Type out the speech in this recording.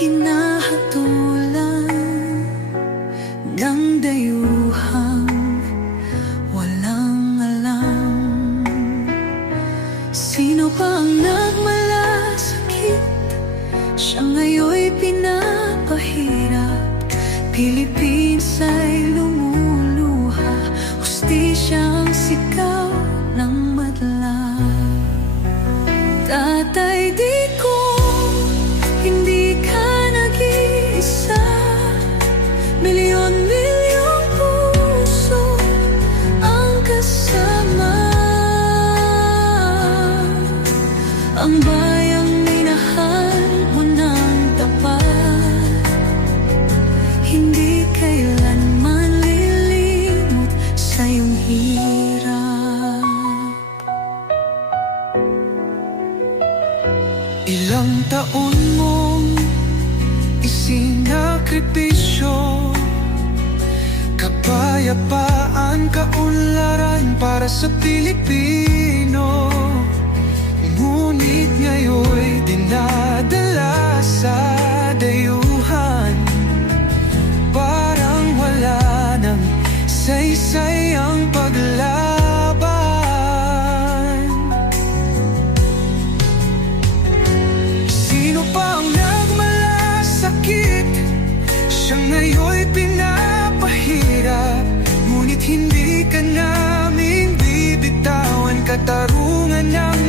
hinahatulan ng dayuhang walang alam. Sino pa ang nagmalasakit? Siya ngayon'y pinapahirap. Pilipinas ay lumuluha, hustisyang sigaw ng madla. Tatay, di ko hindi ka nag-iisa. Milyon-milyong puso ang kasama. Ang bayang minahal mo ng tapat, hindi kailanman lilimot sa iyong hirap. Ilang taon mong isinakripisyo, kapayapaan, kaunlaran para sa Pilipino. Ngunit ngayon'y dinadala sa dayuhan, parang wala nang saysay ang paglaban. Sino pa ang nagmalasakit? Siya ngayon'y pinapahirap. Ngunit hindi ka namin bibitawan, katarungan ng